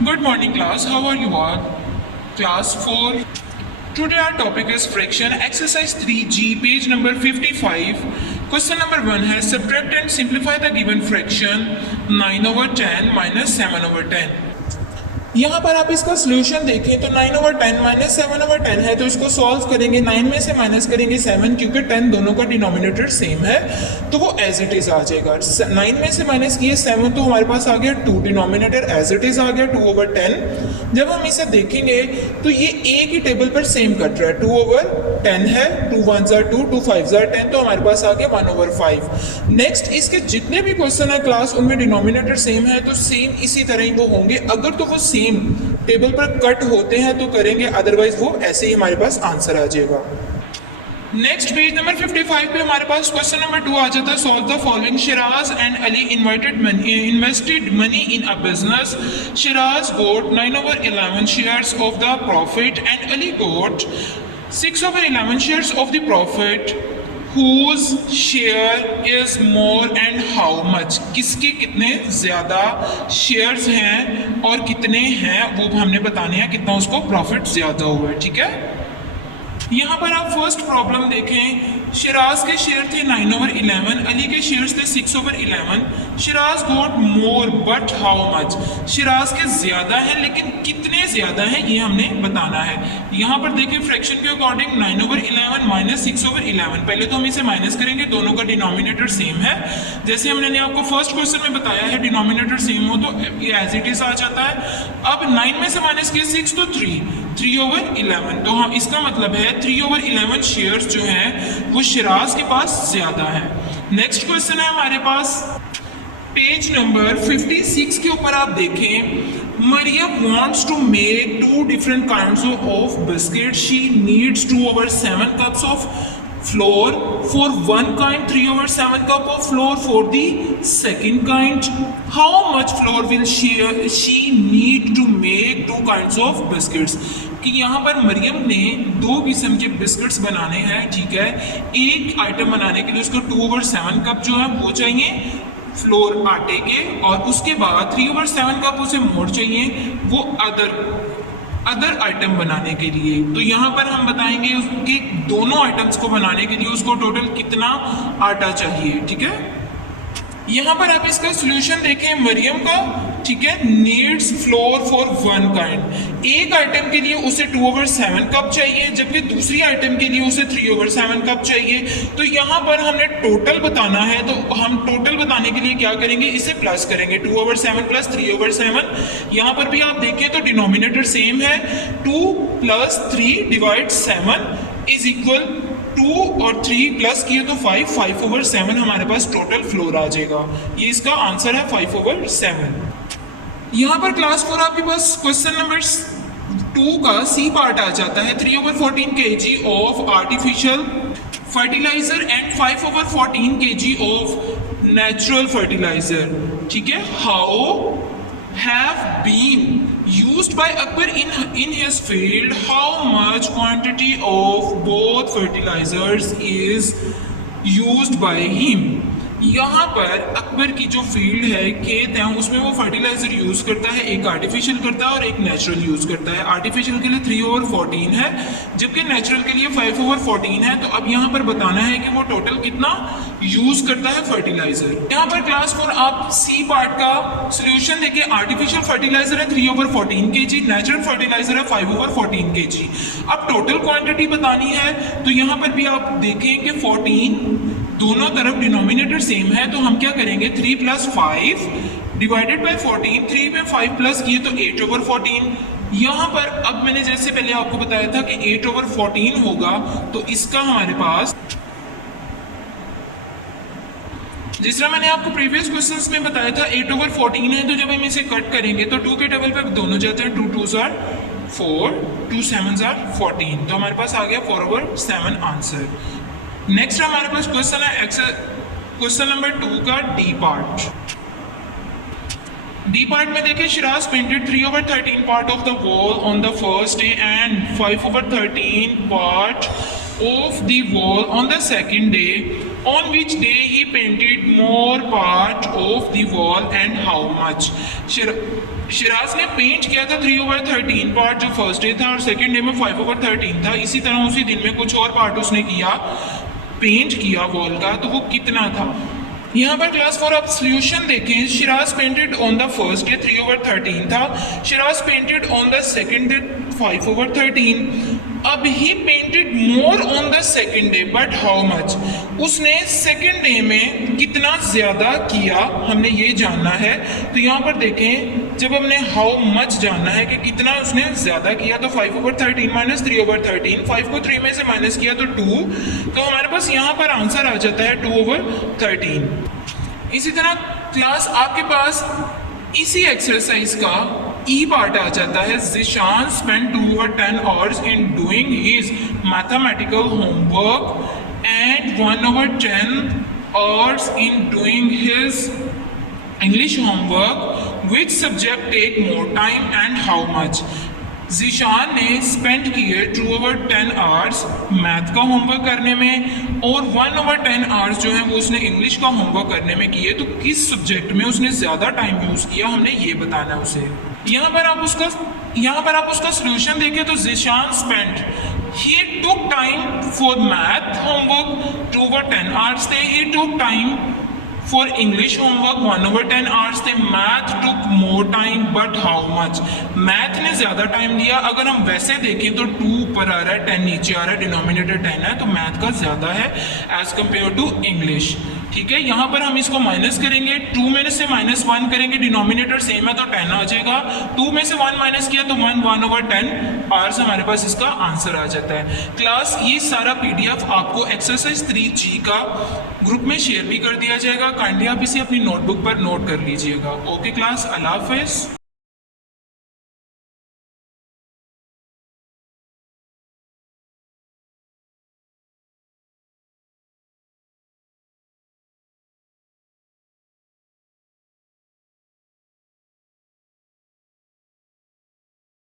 Good morning, class. How are you all? Class 4. Today our topic is fraction. Exercise 3G, page number 55. Question number 1 has subtract and simplify the given fraction 9/10 minus 7/10. यहाँ पर आप इसका solution देखें तो 9/10 minus 7/10 है, तो इसको solve करेंगे। 9 में से माइनस करेंगे 7, क्योंकि 10 दोनों का डिनोमिनेटर सेम है तो वो एज इट इज़ आ जाएगा। 9 में से माइनस किए 7 तो हमारे पास आ गया 2, डिनोमिनेटर एज इट इज़ आ गया 2/10। जब हम इसे देखेंगे तो ये एक ही टेबल पर सेम कट रहा है, 2/10 है, 2 1s are 2, 2 5s are 10, तो हमारे पास आ गया 1/5। नेक्स्ट इसके जितने भी क्वेश्चन है क्लास उनमें डिनोमिनेटर सेम है तो सेम इसी तरह ही वो होंगे। अगर तो वो सेम टेबल पर कट होते हैं तो करेंगे, अदरवाइज वो ऐसे ही हमारे पास आंसर आ जाएगा। नेक्स्ट पेज नंबर 55 पे हमारे पास क्वेश्चन नंबर 2 आ जाता है। Solve the following. Shiraz and Ali invested money in a business. Shiraz got 9/11 shares of the profit and Ali got 6/11 shares of the profit. Whose share is more and how much? किसके कितने ज़्यादा shares हैं और कितने हैं वो हमने बताने हैं, कितना उसको प्रॉफिट ज़्यादा हुआ है। ठीक है, यहाँ पर आप फर्स्ट प्रॉब्लम देखें। शिराज के शेयर थे 9/11, अली के शेयर्स थे 6/11। Shiraj got more but how much? Shiraj के ज़्यादा है लेकिन कितने ज़्यादा है ये हमने बताना है। यहाँ पर देखिए फ्रैक्शन के अकॉर्डिंग 9/11 माइनस 6/11। पहले तो हम इसे माइनस करेंगे, दोनों का डिनोमिनेटर सेम है। जैसे हमने आपको फर्स्ट क्वेश्चन में बताया है, डिनोमिनेटर सेम हो तो ये एज इट इज आ जाता है। अब 9 में से माइनस किया 6 तो 3/11, तो हाँ इसका मतलब है 3/11 शेयर्स जो हैं वो शिराज के पास ज़्यादा है। नेक्स्ट क्वेश्चन है हमारे पास पेज नंबर 56 के ऊपर आप देखें। Maryam wants to make 2 different kinds of biscuits. She needs 2/7 cups of flour for one kind, 3/7 cup of flour for the second kind. How much flour will she need to make 2 kinds of biscuits? कि यहाँ पर मरियम ने 2 किस्म के biscuits बनाने हैं। ठीक है, एक आइटम बनाने के लिए उसको 2/7 कप जो है वो चाहिए फ्लोर आटे के, और उसके बाद 3/7 कप उसे मोड़ चाहिए वो अदर आइटम बनाने के लिए। तो यहाँ पर हम बताएंगे उसके दोनों आइटम्स को बनाने के लिए उसको टोटल कितना आटा चाहिए। ठीक है, यहाँ पर आप इसका सोल्यूशन देखें मरियम का। ठीक है, needs floor for one kind. एक आइटम के लिए उसे 2/7 कप चाहिए, जबकि दूसरी आइटम के लिए उसे 3/7 कप चाहिए। तो यहाँ पर हमने टोटल बताना है, तो हम टोटल बताने के लिए क्या करेंगे, इसे प्लस करेंगे। 2/7 प्लस 3/7। यहाँ पर भी आप देखें तो डिनोमिनेटर सेम है। 2 + 3 / 7 इज इक्वल 2 और 3 प्लस किए तो 5/7 हमारे पास टोटल फ्लोर आ जाएगा। ये इसका आंसर है 5/7। यहाँ पर क्लास 4 आपके पास क्वेश्चन नंबर 2 का सी पार्ट आ जाता है। 3/14 kg of artificial fertilizer and 5/14 kg of natural fertilizer. ठीक है, how have been used by Akbar in his field? How much quantity of both fertilizers is used by him? यहाँ पर अकबर की जो फील्ड है, खेत है, उसमें वो फर्टिलाइजर यूज़ करता है, एक आर्टिफिशियल करता है और एक नेचुरल यूज़ करता है। आर्टिफिशियल के लिए 3/14 है, जबकि नेचुरल के लिए 5/14 है। तो अब यहाँ पर बताना है कि वो टोटल कितना यूज़ करता है फर्टिलाइजर। यहाँ पर क्लास 4 आप सी पार्ट का सोल्यूशन देखिए। आर्टिफिशियल फर्टिलाइजर है 3/14 kg, नेचुरल फर्टिलाइजर है 5/14 kg। अब टोटल क्वांटिटी बतानी है तो यहाँ पर भी आप देखें कि 14 दोनों तरफ डिनोमिनेटर सेम है, तो हम क्या करेंगे 3 + 5 डिवाइडेड बाय 14। 3 में 5 प्लस किए तो 8/14। यहाँ पर अब मैंने जैसे पहले आपको बताया था कि 8/14 होगा, तो इसका हमारे पास जिस तरह मैंने आपको प्रीवियस क्वेश्चंस में बताया था 8/14 है, तो जब हम इसे कट करेंगे तो 2 के टेबल पे दोनों जाते हैं। 2 2s are 4, 2 7s are 14, तो हमारे पास आ गया 4/7 आंसर। नेक्स्ट हमारे पास क्वेश्चन है क्वेश्चन नंबर 2 का डी पार्ट। डी पार्ट में देखिए Siraj painted 3/13 part of the wall on the first day and 5/13 part of the wall on the second day. On which day he painted more part of the wall and how much? Siraj ने paint किया था 3/13 part जो first day था और second day में 5/13 था। इसी तरह उसी दिन में कुछ और पार्ट उसने किया, पेंट किया वॉल का, तो वो कितना था। यहाँ पर क्लास 4 आप सोल्यूशन देखें। Shiraj painted on the first day 3/13 था, Shiraj painted on the second day 5/13। अब he painted more on the second day but how much, उसने सेकंड डे में कितना ज्यादा किया हमने ये जानना है। तो यहाँ पर देखें, जब हमने हाउ मच जानना है कि कितना उसने ज्यादा किया, तो 5/13 माइनस 3/13, 5 को 3 में से माइनस किया तो 2, तो हमारे पास यहाँ पर आंसर आ जाता है 2/13। इसी तरह क्लास आपके पास इसी एक्सरसाइज का ई पार्ट आ जाता है। Zeeshan spend 2/10 hours in doing his mathematical homework and 1/10 hours in doing his English homework. Which subject take more time and how much? Zeeshan ने स्पेंड किए 2/10 आवर्स मैथ का होमवर्क करने में और 1/10 आवर्स जो है वो उसने इंग्लिश का होमवर्क करने में किए। तो किस सब्जेक्ट में उसने ज़्यादा टाइम यूज़ किया, हमने ये बताना है उसे। यहाँ पर आप उसका सोल्यूशन देखें तो Zeeshan spend, he took time for math homework 2/10 hours थे, he took time for English homework 1/10 hours थे, math took more time but how much, math ने ज्यादा टाइम लिया। अगर हम वैसे देखें तो 2 ऊपर आ रहा है, 10 नीचे आ रहा है, डिनोमिनेटर 10 है, तो मैथ का ज्यादा है एज कम्पेयर टू इंग्लिश। ठीक है, यहाँ पर हम इसको माइनस करेंगे, 2 में से -1 करेंगे, डिनोमिनेटर सेम है तो 10 आ जाएगा, 2 में से 1 माइनस किया तो 1/10 आवर्स हमारे पास इसका आंसर आ जाता है। क्लास ये सारा PDF आपको एक्सरसाइज 3G का ग्रुप में शेयर भी कर दिया जाएगा, काइंडली आप इसे अपनी नोटबुक पर नोट कर लीजिएगा। ओके क्लास, अल्लाह हाफिज़।